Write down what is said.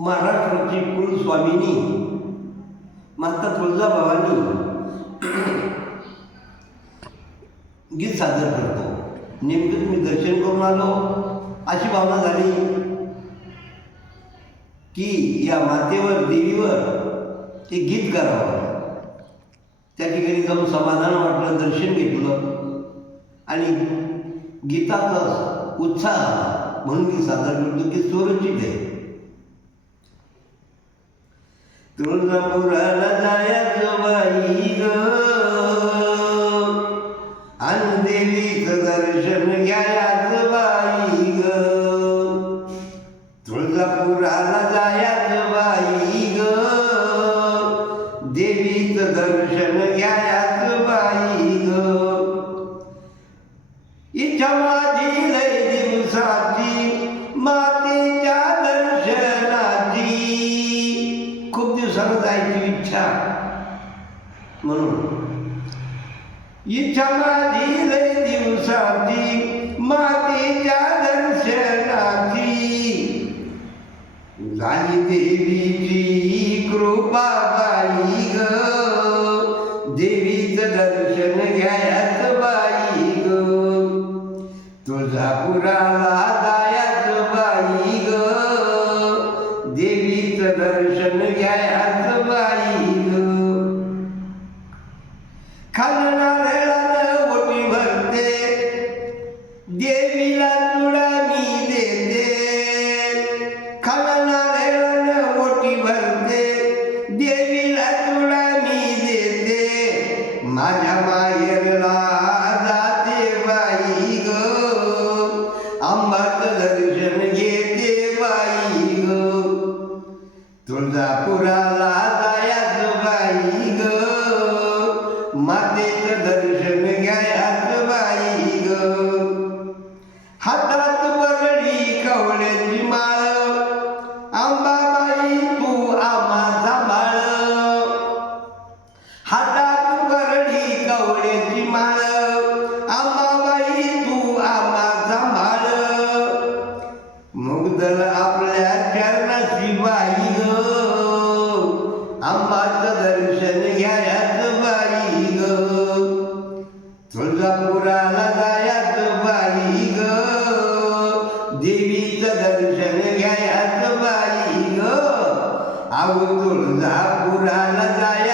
महाराष्ट्राची कुलस्वामिनी माता तुळजाभवानी गीत सादर करतो। नेमकं मी दर्शन करून आलो अशी भावना झाली की या मातेवर देवीवर ते गीत करावं। त्या ठिकाणी जाऊन समाधान वाटलं, दर्शन घेतलं आणि गीताचा उत्साह म्हणून मी सादर करतो की स्वरचित आहे। तुळजापुराला जायचं बाई ग आणि देवीचं दर्शन घ्यायचं बाई ग। तुळजापुराला जायचं बाई ग देवीचं दर्शन घ्यायचं बाई ग। इच्छा माझी लय दिवसाची मातेच्या दर्शनाची, खूप दिवसानं जायची इच्छा म्हणून इच्छा माझी लय दिवसाची मातेच्या दर्शनाची। झाली देवीची कृपा बाई ग देवीचं दर्शन घ्यायचं बाई ग। तुळजापुराला जायचं बाई ग देवीचं दर्शन घ्यायचं बाई ग। खालनारळानं ओटी भरते देवीला चुडा मी देते। खालनारळानं ओटी भरते देवीला चुडा मी देते। माझ्या माहेरला जाते बाई ग अंबाचं दर्शन घेते बाई ग। तुळजापुराला जायचं बाई ग मातेचं दर्शन घ्यायचं बाई ग। हातात वरडी कवड्याची माळ अंबाबाई तू आम्हा सांभाळ। हातात वरडी कवड्याची माळ अंबाबाई तू आम्हा सांभाळ। मुग्धल आपल्या चरणाची बाई ग अंबाचं दर्शन घ्यायचं बाई ग। तुळजापुराला जायचं बाई ग देवीचं दर्शन घ्यायचं बाई ग। अहो तुळजापुराला जाय